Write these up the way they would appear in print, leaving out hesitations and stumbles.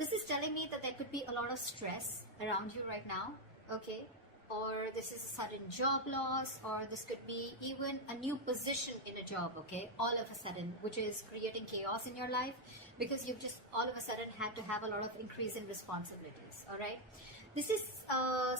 This is telling me that there could be a lot of stress around you right now, okay? Or this is a sudden job loss, or this could be even a new position in a job, okay? All of a sudden, which is creating chaos in your life because you've just all of a sudden had to have a lot of increase in responsibilities, all right? This is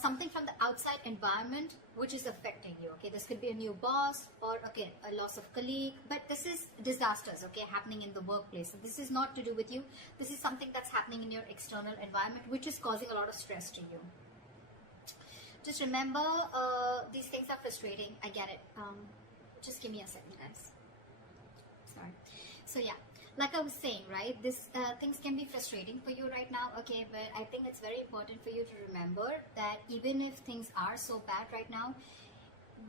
something from the outside environment which is affecting you, okay? This could be a new boss or, again, a loss of colleague, but this is disasters, okay, happening in the workplace. So this is not to do with you. This is something that's happening in your external environment which is causing a lot of stress to you. Just remember, these things are frustrating. I get it. Just give me a second, guys. Sorry. So yeah, like I was saying, right, this things can be frustrating for you right now, okay, but I think it's very important for you to remember that even if things are so bad right now,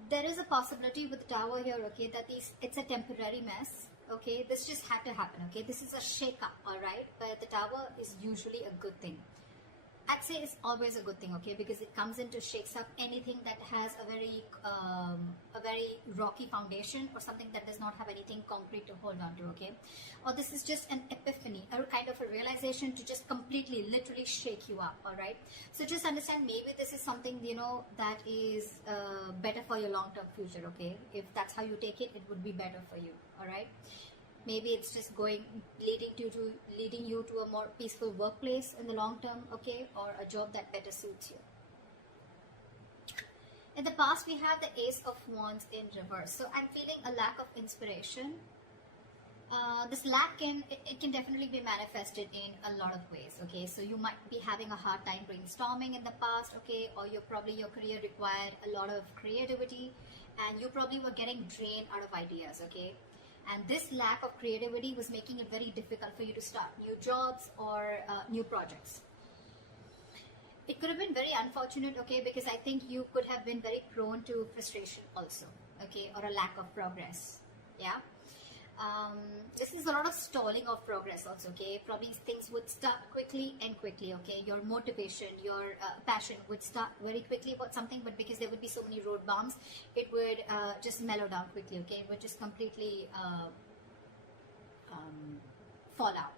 there is a possibility with the Tower here, okay, that it's a temporary mess, okay? This just had to happen, okay? This is a shake-up, all right? But the Tower is usually a good thing. I'd say it's always a good thing, okay, because it comes in to shakes up anything that has a very rocky foundation, or something that does not have anything concrete to hold on to, okay? Or this is just an epiphany, or kind of a realization to just completely, literally shake you up, all right? So just understand, maybe this is something, you know, that is better for your long-term future, okay? If that's how you take it, it would be better for you, all right? Maybe it's just leading you to a more peaceful workplace in the long term, okay, or a job that better suits you. In the past, we have the Ace of Wands in reverse. So I'm feeling a lack of inspiration. This lack can definitely be manifested in a lot of ways, okay? So you might be having a hard time brainstorming in the past, okay, or your career required a lot of creativity, and you probably were getting drained out of ideas, okay? And this lack of creativity was making it very difficult for you to start new jobs or new projects. It could have been very unfortunate, okay, because I think you could have been very prone to frustration also, okay, or a lack of progress, yeah. This is a lot of stalling of progress also, okay. Probably things would start quickly and quickly, okay. Your motivation, your passion would start very quickly about something, but because there would be so many road bumps, it would just mellow down quickly, okay. It would just completely fall out.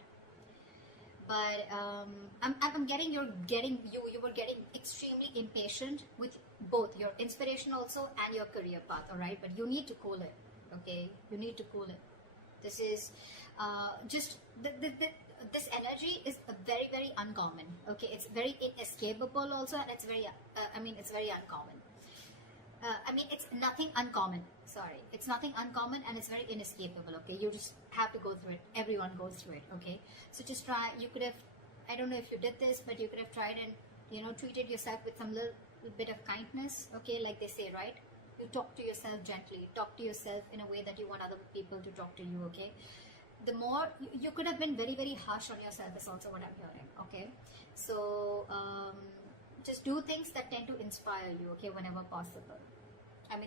But I'm getting you were getting extremely impatient with both your inspiration also and your career path, all right. But you need to cool it, okay. You need to cool it. This is just this energy is very, very uncommon, okay. It's very inescapable also, and it's very it's very uncommon. It's nothing uncommon, sorry, it's nothing uncommon, and it's very inescapable, okay. You just have to go through it. Everyone goes through it, okay. So just try. You could have, I don't know if you did this, but you could have tried and, you know, treated yourself with some little bit of kindness, okay, like they say, right? You talk to yourself gently, talk to yourself in a way that you want other people to talk to you, okay. The more you could have been very, very harsh on yourself is also what I'm hearing, okay. So just do things that tend to inspire you, okay, whenever possible.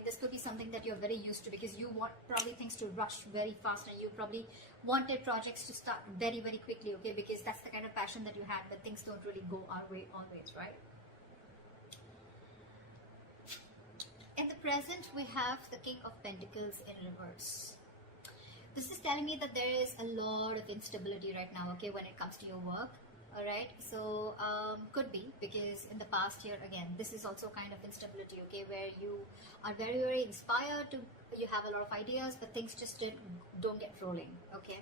This could be something that you're very used to, because you want probably things to rush very fast, and you probably wanted projects to start very, very quickly, okay, because that's the kind of passion that you had, but things don't really go our way always, right? In the present, we have the King of Pentacles in reverse. This is telling me that there is a lot of instability right now, okay, when it comes to your work, all right? So, could be, because in the past year, again, this is also kind of instability, okay, where you are very, very inspired to, you have a lot of ideas, but things just don't get rolling, okay?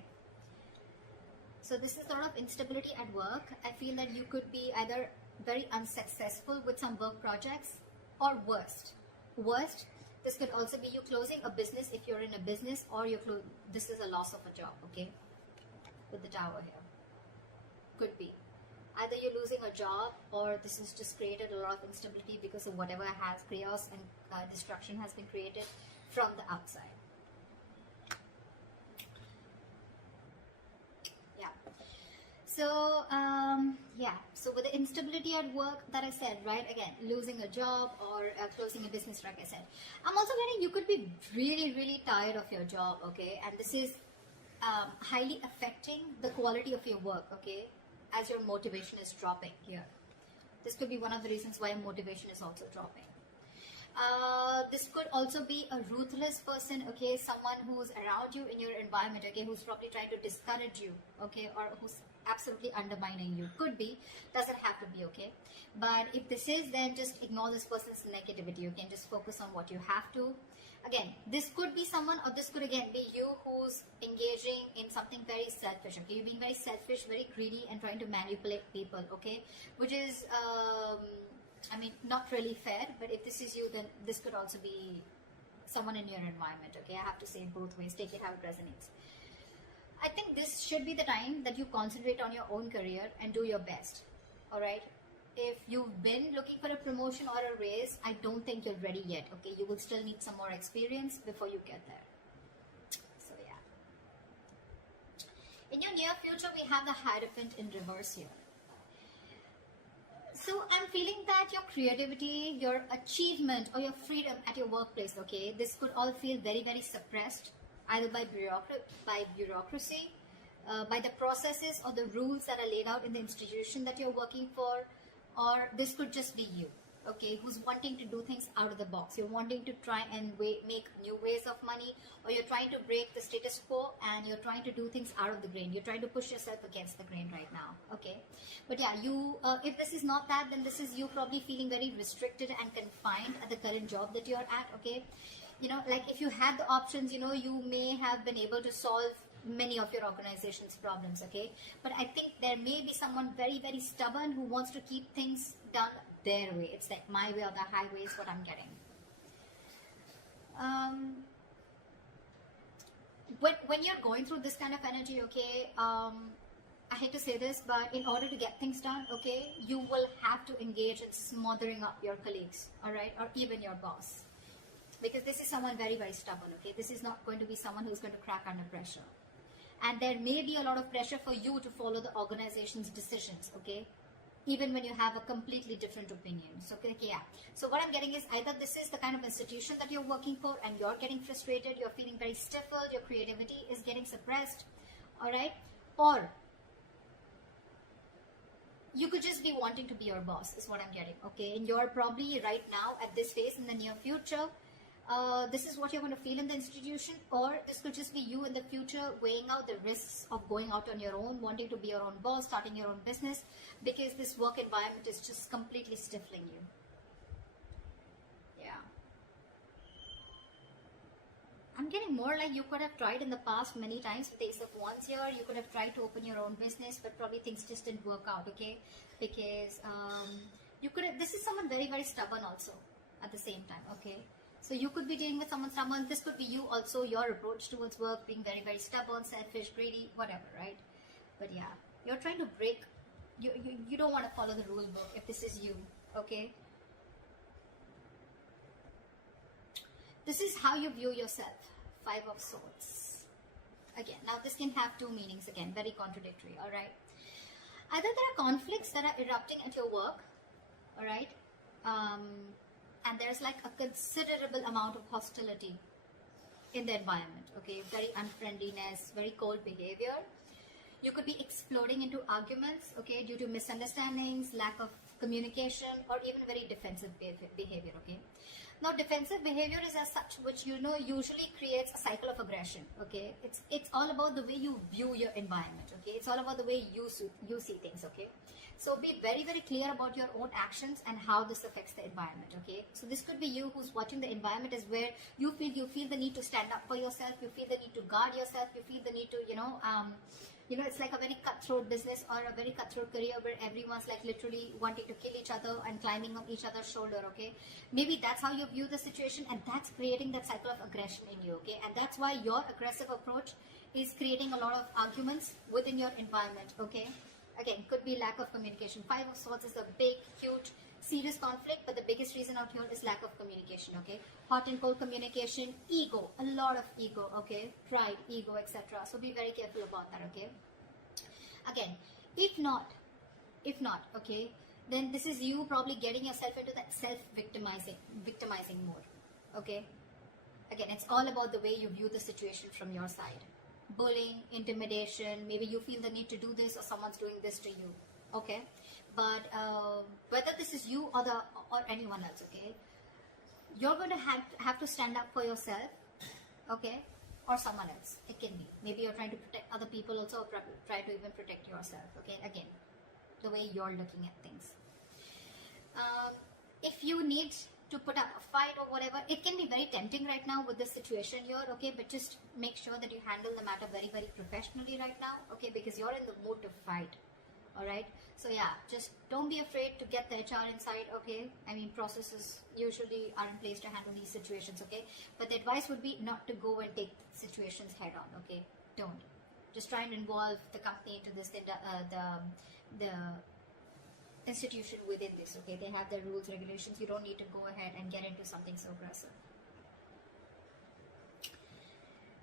So this is a lot of instability at work. I feel that you could be either very unsuccessful with some work projects, or worst, this could also be you closing a business if you're in a business, or this is a loss of a job, okay, with the Tower here. Could be either you're losing a job, or this has just created a lot of instability because of whatever has chaos and destruction has been created from the outside. So, so with the instability at work that I said, right, again, losing a job or closing a business, like I said, I'm also getting you could be really, really tired of your job, okay, and this is highly affecting the quality of your work, okay, as your motivation is dropping here. This could be one of the reasons why motivation is also dropping. This could also be a ruthless person, okay, someone who's around you in your environment, okay, who's probably trying to discourage you, okay, or who's absolutely undermining you. Could be, doesn't have to be, okay? But if this is, then just ignore this person's negativity. You can just focus on what you have to. Again, this could be someone, or this could again be you who's engaging in something very selfish, okay? You're being very selfish, very greedy, and trying to manipulate people, okay? Which is, I mean, not really fair. But if this is you, then this could also be someone in your environment, okay? I have to say it both ways. Take it how it resonates. I think this should be the time that you concentrate on your own career and do your best, all right? If you've been looking for a promotion or a raise, I don't think you're ready yet, okay? You will still need some more experience before you get there. So yeah. In your near future, we have the Hierophant in reverse here. So I'm feeling that your creativity, your achievement, or your freedom at your workplace, okay, this could all feel very, very suppressed, either by bureaucracy, by the processes or the rules that are laid out in the institution that you're working for, or this could just be you, okay, who's wanting to do things out of the box. You're wanting to try and make new ways of money, or you're trying to break the status quo and you're trying to do things out of the grain. You're trying to push yourself against the grain right now, okay? But yeah, you, if this is not that, then this is you probably feeling very restricted and confined at the current job that you're at, okay? You know, like if you had the options, you know, you may have been able to solve many of your organization's problems, okay? But I think there may be someone very, very stubborn who wants to keep things done their way. It's like my way or the highway is what I'm getting. When you're going through this kind of energy, okay, I hate to say this, but in order to get things done, okay, you will have to engage in smothering up your colleagues, all right, or even your boss. Because this is someone very, very stubborn, okay? This is not going to be someone who's going to crack under pressure. And there may be a lot of pressure for you to follow the organization's decisions, okay? Even when you have a completely different opinion. So, okay, yeah. So what I'm getting is either this is the kind of institution that you're working for and you're getting frustrated, you're feeling very stifled, your creativity is getting suppressed, all right? Or you could just be wanting to be your boss, is what I'm getting, okay? And you're probably right now at this phase in the near future, this is what you're going to feel in the institution, or this could just be you in the future weighing out the risks of going out on your own, wanting to be your own boss, starting your own business, because this work environment is just completely stifling you. Yeah. I'm getting more like you could have tried in the past many times with the Ace of Wands here. You could have tried to open your own business, but probably things just didn't work out, okay? Because you could have, this is someone very, very stubborn also at the same time, okay? So you could be dealing with someone stubborn. This could be you also, your approach towards work, being very, very stubborn, selfish, greedy, whatever, right? But yeah, you're trying to break, you don't want to follow the rule book if this is you, okay? This is how you view yourself. 5 of Swords. Again, now this can have two meanings again, very contradictory, all right? Either there are conflicts that are erupting at your work, all right? And there's like a considerable amount of hostility in the environment, okay? Very unfriendliness, very cold behavior. You could be exploding into arguments, okay, due to misunderstandings, lack of communication, or even very defensive behavior, okay? Now, defensive behavior is as such, which, you know, usually creates a cycle of aggression, okay? It's all about the way you view your environment, okay? It's all about the way you see things, okay? So be very, very clear about your own actions and how this affects the environment, okay? So this could be you who's watching the environment is where you feel the need to stand up for yourself, you feel the need to guard yourself, you feel the need to, you know, it's like a very cutthroat business or a very cutthroat career where everyone's like literally wanting to kill each other and climbing on each other's shoulder, okay? Maybe that's how you view the situation, and that's creating that cycle of aggression in you, okay? And that's why your aggressive approach is creating a lot of arguments within your environment, okay? Again, could be lack of communication. 5 of Swords is a big, huge, serious conflict, but the biggest reason out here is lack of communication, okay? Hot and cold communication, ego, a lot of ego, okay? Pride, ego, etc. So be very careful about that, okay? Again, if not, okay, then this is you probably getting yourself into that victimizing mode, okay? Again, it's all about the way you view the situation from your side. Bullying, intimidation, maybe you feel the need to do this or someone's doing this to you, okay? But whether this is you or anyone else, okay, you're going to have to stand up for yourself, okay? or someone else. It can be. Maybe you're trying to protect other people also, or try to even protect yourself. Okay, again, the way you're looking at things. If you need to put up a fight or whatever, it can be very tempting right now with this situation here, okay, but just make sure that you handle the matter very, very professionally right now, okay, because you're in the mood to fight. All right, so yeah, just don't be afraid to get the HR inside, okay. I mean, processes usually are in place to handle these situations, okay, but the advice would be not to go and take situations head on, okay. Don't just try and involve the company into this, the institution within this, okay. They have their rules, regulations. You don't need to go ahead and get into something so aggressive.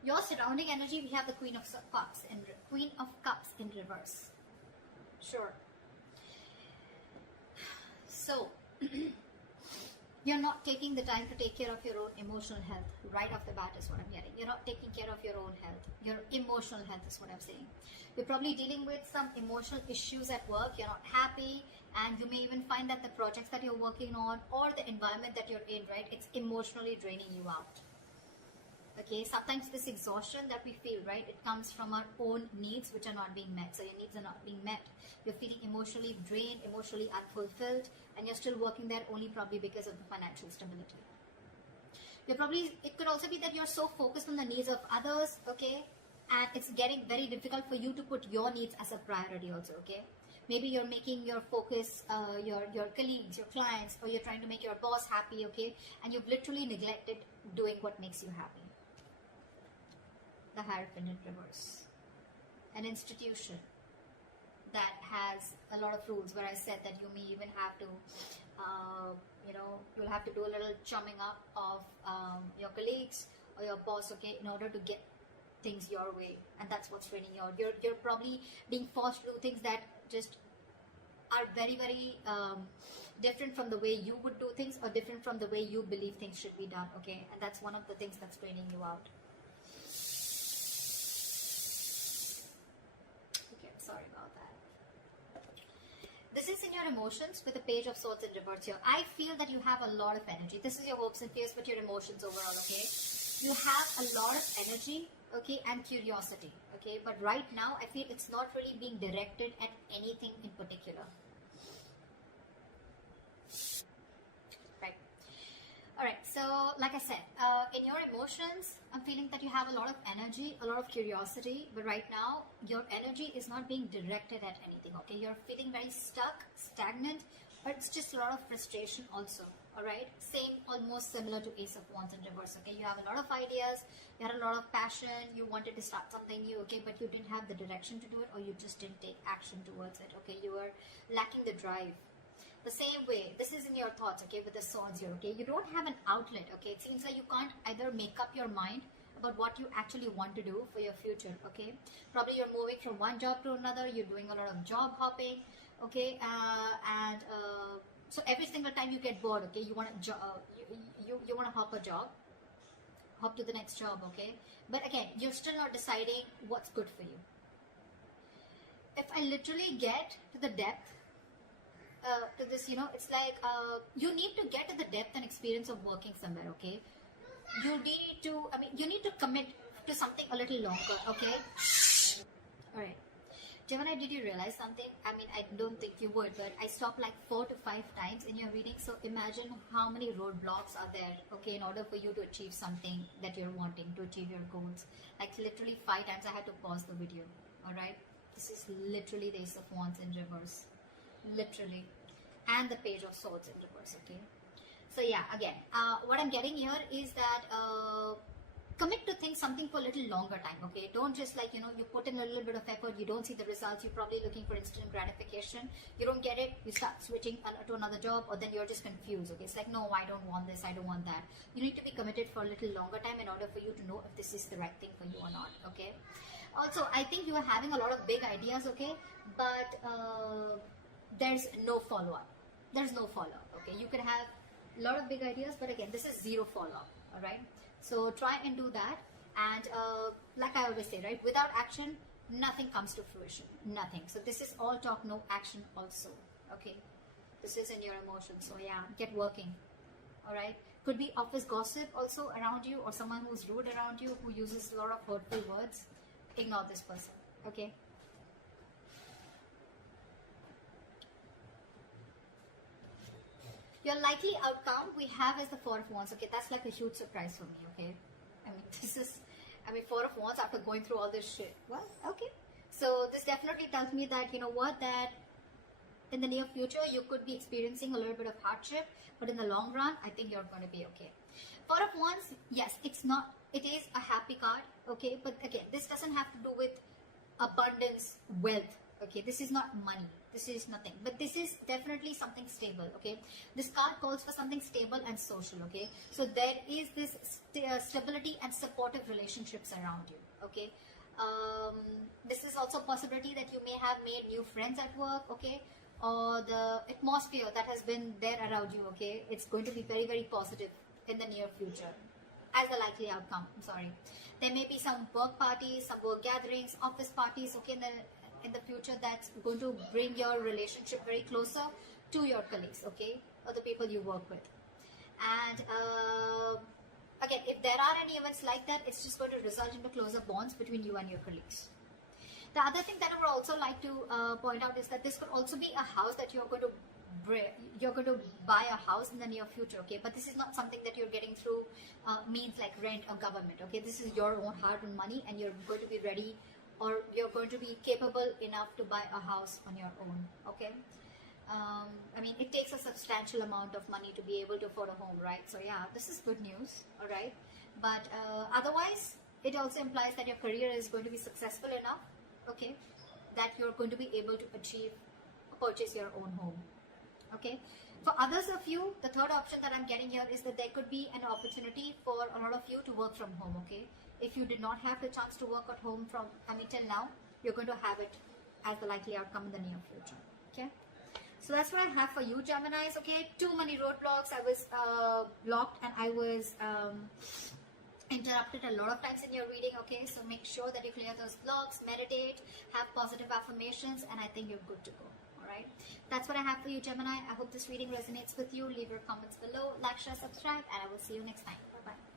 Your surrounding energy, we have the Queen of Cups in reverse. Sure. So you're not taking the time to take care of your own emotional health right off the bat is what I'm getting. You're not taking care of your own health. Your emotional health is what I'm saying. You're probably dealing with some emotional issues at work. You're not happy, and you may even find that the projects that you're working on or the environment that you're in, right, it's emotionally draining you out. Okay, sometimes this exhaustion that we feel, right, it comes from our own needs which are not being met. So your needs are not being met. You're feeling emotionally drained, emotionally unfulfilled, and you're still working there only probably because of the financial stability. It could also be that you're so focused on the needs of others, okay, and it's getting very difficult for you to put your needs as a priority also, okay. Maybe you're making your focus your colleagues, your clients, or you're trying to make your boss happy, okay, and you've literally neglected doing what makes you happy. The Hierophant in reverse. An institution that has a lot of rules, where I said that you may even have to, you'll have to do a little chumming up of your colleagues or your boss, okay, in order to get things your way, and that's what's draining you out. You're probably being forced to do things that just are very, very different from the way you would do things, or different from the way you believe things should be done, okay, and that's one of the things that's draining you out. Sorry about that. This is in your emotions with the Page of Swords in reverse here. I feel that you have a lot of energy. This is your hopes and fears, but your emotions overall, okay? You have a lot of energy, okay, and curiosity, okay? But right now, I feel it's not really being directed at anything in particular. Right. Alright, so like I said, in your emotions, I'm feeling that you have a lot of energy, a lot of curiosity, but right now, your energy is not being directed at anything, okay? You're feeling very stuck, stagnant, but it's just a lot of frustration also, alright? Same, almost similar to Ace of Wands in reverse, okay? You have a lot of ideas, you had a lot of passion, you wanted to start something new, okay? But you didn't have the direction to do it, or you just didn't take action towards it, okay? You were lacking the drive. The same way, this is in your thoughts, okay, with the swords here, okay? You don't have an outlet, okay? It seems like you can't either make up your mind about what you actually want to do for your future, okay? Probably you're moving from one job to another, you're doing a lot of job hopping, okay? So every single time you get bored, okay, you want to you want to hop a job, hop to the next job, okay? But again, you're still not deciding what's good for you. If I literally get to the depth to this, it's like you need to get to the depth and experience of working somewhere, okay? You need to commit to something a little longer, okay? Alright. Gemini, did you realize something? I mean, I don't think you would, but I stopped like 4 to 5 times in your reading, so imagine how many roadblocks are there, okay, in order for you to achieve something that you're wanting, to achieve your goals. Like literally 5 times I had to pause the video, alright? This is literally the Ace of Wands in reverse. Literally. And the Page of Swords in reverse, okay? So yeah, again, what I'm getting here is that commit to things something for a little longer time, okay? Don't just like, you put in a little bit of effort, you don't see the results, you're probably looking for instant gratification, you don't get it, you start switching to another job, or then you're just confused, okay? It's like, no, I don't want this, I don't want that. You need to be committed for a little longer time in order for you to know if this is the right thing for you or not, okay? Also, I think you are having a lot of big ideas, okay? But there's no follow-up. There's no follow-up, okay? You can have a lot of big ideas, but again, this is zero follow-up, all right? So try and do that, and like I always say, right, without action, nothing comes to fruition, nothing. So this is all talk, no action also, okay? This is in your emotions, so yeah, get working, all right? Could be office gossip also around you, or someone who's rude around you, who uses a lot of hurtful words. Ignore this person, okay? Your likely outcome we have is the Four of Wands. Okay, that's like a huge surprise for me. Okay, I mean, Four of Wands after going through all this shit. Well, okay. So this definitely tells me that, you know what, that in the near future you could be experiencing a little bit of hardship, but in the long run, I think you're going to be okay. Four of Wands, yes, it is a happy card. Okay, but again, this doesn't have to do with abundance, wealth. Okay, this is not money, this is nothing, but this is definitely something stable. Okay, this card calls for something stable and social. Okay, so there is this stability and supportive relationships around you. Okay, this is also a possibility that you may have made new friends at work. Okay, or the atmosphere that has been there around you. Okay, it's going to be very, very positive in the near future as the likely outcome. I'm sorry, there may be some work parties, some work gatherings, office parties. Okay, in the future, that's going to bring your relationship very closer to your colleagues, okay, or the people you work with. And again, if there are any events like that, it's just going to result into closer bonds between you and your colleagues. The other thing that I would also like to point out is that this could also be a house that you're going to buy a house in the near future. Okay, but this is not something that you're getting through means like rent or government. Okay, this is your own hard-earned money, and you're going to be ready, or you're going to be capable enough to buy a house on your own. Okay, I mean, it takes a substantial amount of money to be able to afford a home, right? So yeah, this is good news. All right, but otherwise, it also implies that your career is going to be successful enough, okay, that you're going to be able to purchase your own home. Okay, for others of you, the third option that I'm getting here is that there could be an opportunity for a lot of you to work from home. Okay, if you did not have the chance to work at home till now, you're going to have it as the likely outcome in the near future. Okay, so that's what I have for you, Geminis. Okay, too many roadblocks. I was blocked, and I was interrupted a lot of times in your reading. Okay, so make sure that you clear those blocks, meditate, have positive affirmations, and I think you're good to go. Alright, that's what I have for you, Gemini. I hope this reading resonates with you. Leave your comments below, like, share, subscribe, and I will see you next time. Bye bye.